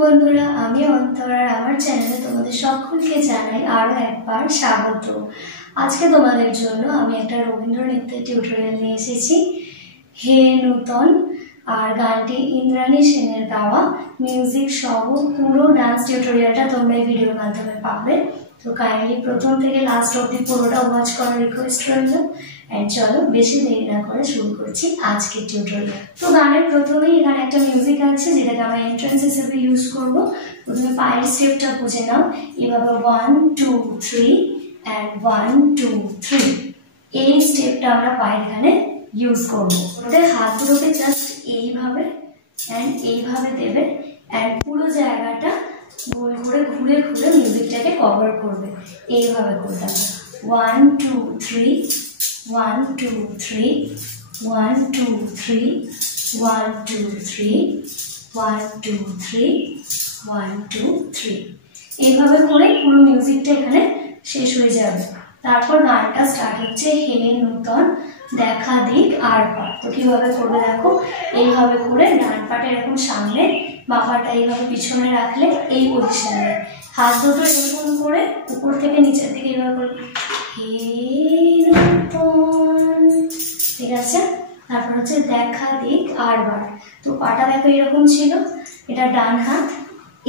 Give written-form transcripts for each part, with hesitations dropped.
বন্ধুরা, আমি অন্তরা আর আমার চ্যানেলে তোমাদের সকলকে জানাই আরো একবার স্বাগত। আজকে তোমাদের জন্য আমি একটা রবীন্দ্র নৃত্যের টিউটোরিয়াল নিয়ে এসেছি, হে নূতন। আর গানটি ইন্দ্রাণী সেনের গাওয়া, মিউজিক সহ পুরো ডান্স টিউটোরিয়ালটা তোমরা এই ভিডিওর মাধ্যমে পাবে। তো কাইন্ডলি প্রথম থেকে লাস্ট অবধি পুরোটা ওয়াচ করার রিকোয়েস্ট রইল। এন্ড চলো বেশি দেরি না করে শুরু করছি আজকের টিউটোরিয়াল। তো গানের প্রথমেই এখানে একটা মিউজিক আছে যেটাকে আমরা এন্ট্রান্স হিসেবে ইউজ করব। প্রথমে পায়ের স্টেপটা বুঝে নাও, এভাবে 1 2 3 এন্ড 1 2 3, এই স্টেপটা আমরা পায়ের এখানে ইউজ করবো। ওদের হাত দুটোকে জাস্ট এইভাবে এন্ড এইভাবে দেবে এন্ড পুরো জায়গাটা গোল করে ঘুরে ঘুরে মিউজিকটাকে কভার করবে। এইভাবে করতে হবে 1 2 3 1 2 3 1 2 3 1 2 3 1 2 3 1 2 3, এইভাবে করে পুরো মিউজিকটা এখানে শেষ হয়ে যাবে। তারপর গানটা স্টার্ট হচ্ছে, হে নূতন দেখা দিক আর পার। তো কিভাবে করবে দেখো, এইভাবে করে ডান পাটা এরকম সামনে, বাঁ পাটা এইভাবে পিছনে রাখলে এই পজিশনে, হাত দুটো এরকম করে উপর থেকে নিচের দিকে এইভাবে করবে হে নূতন, ঠিক আছে। তারপর হচ্ছে দেখা দিক আর বার। তো পাটা দেখো এরকম ছিল, এটা ডান হাত,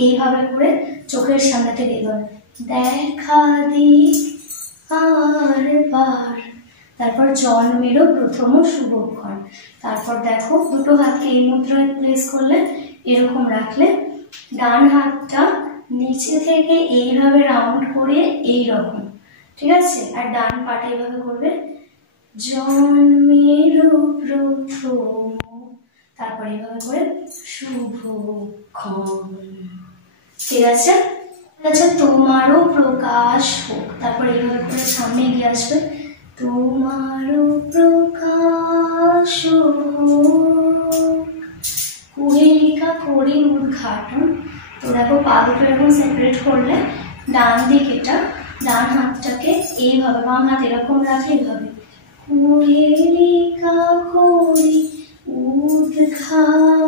এইভাবে করে চোখের সামনে থেকে এইভাবে দেখা দিক আর বার। তারপর জন্মেরও প্রথম শুভক্ষণ। তারপর দেখো দুটো হাতকে এই মুদ্রায় প্লেস করলে, এরকম রাখলে ডান হাতটা নিচে থেকে এইভাবে রাউন্ড করে এইরকম, ঠিক আছে। আর ডান পাটা এইভাবে করবে জন্মেরও প্রথম, তারপর এইভাবে করে শুভক্ষণ, ঠিক আছে। আচ্ছা, তোমারও প্রকাশ হোক। তারপর এইভাবে করে সামনে এগিয়ে আসবে, তোমারও প্রকাশ হোক, কুহেলিকা করি উদ্ঘাটন। তো দেখো পা দুটো এরকম সেপারেট করলে ডান দিক, এটা ডান হাতটাকে এইভাবে, বাম হাত এরকম রাখলে এইভাবে কুহেলিকা করি উদ্ঘাটন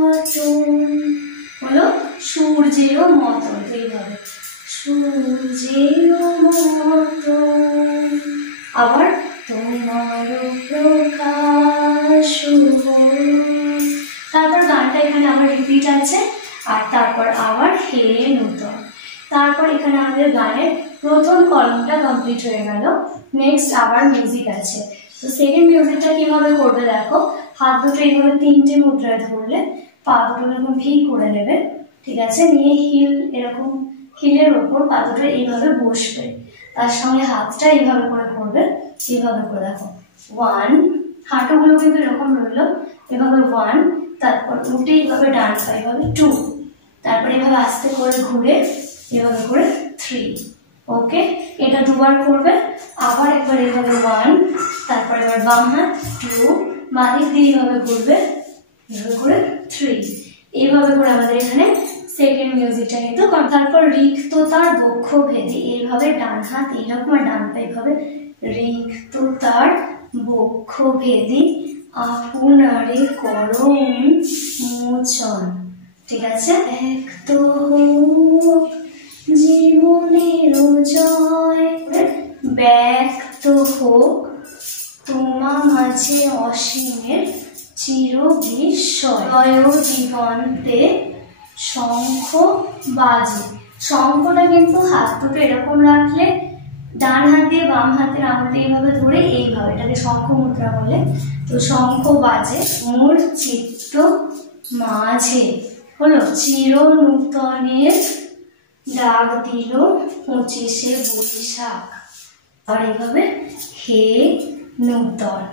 হলো সূর্যেরও মতন, এইভাবে সূর্যেরও মতন। আবার তোমারও প্রকাশ হোক। তারপর গানটা এখানে আমার রিপিট আছে, আর তারপর আবার হে নূতন। তারপর এখানে আমাদের গানের প্রথম কলমটা কমপ্লিট হয়ে গেল। নেক্সট আবার মিউজিক আছে। তো সেকেন্ড মিউজিকটা কিভাবে করবে দেখো, হাত দুটো এইভাবে তিনটে মুদ্রায় ধরলে, পা দুটো এরকম ভি করে নেবে, ঠিক আছে। নিয়ে হিল এরকম, হিলের ওপর পা দুটো এইভাবে বসবে, তার সঙ্গে হাতটা এইভাবে করে করবে, এইভাবে করে দেখো 1, হাঁটুগুলো কিন্তু এরকম রইল, এভাবে 1, তারপর উঠে এইভাবে ডান পা এইভাবে 2, তারপর এইভাবে আস্তে করে ঘুরে এভাবে করে 3। ওকে, এটা দুবার করবে। আবার একবার এইভাবে 1, তারপর এবার বাম হাত 2, বাঁ দিক দিয়ে এইভাবে ঘুরবে, এভাবে করে 3। এইভাবে করে আমাদের এখানে সেকেন্ড মিউজিকটা কিন্তু। তারপর রিক্ততার বক্ষ ভেদে, এইভাবে ডান হাত এইরকম আর ডান পা এইভাবে, রিক্ততার বক্ষ ভেদে আপনারে করুণ মোচন, ঠিক আছে। এক তো জীবনের জয়, ব্যক্ত হোক তোমা মাঝে অসীমের চির বিস্ময়, জীবন্তে শঙ্খ বাজে। শঙ্খটা কিন্তু হাত দুটো এরকম রাখলে, ডান হাত দিয়ে বাম হাতের আঙুলটা এইভাবে ধরে এইভাবে, এটাকে শঙ্খ মুদ্রা বলে। তো শঙ্খ বাজে মোর চিত্ত মাঝে, হলো চির নূতনের ডাক দিল 25শে বৈশাখ। আর এইভাবে হে নূতন।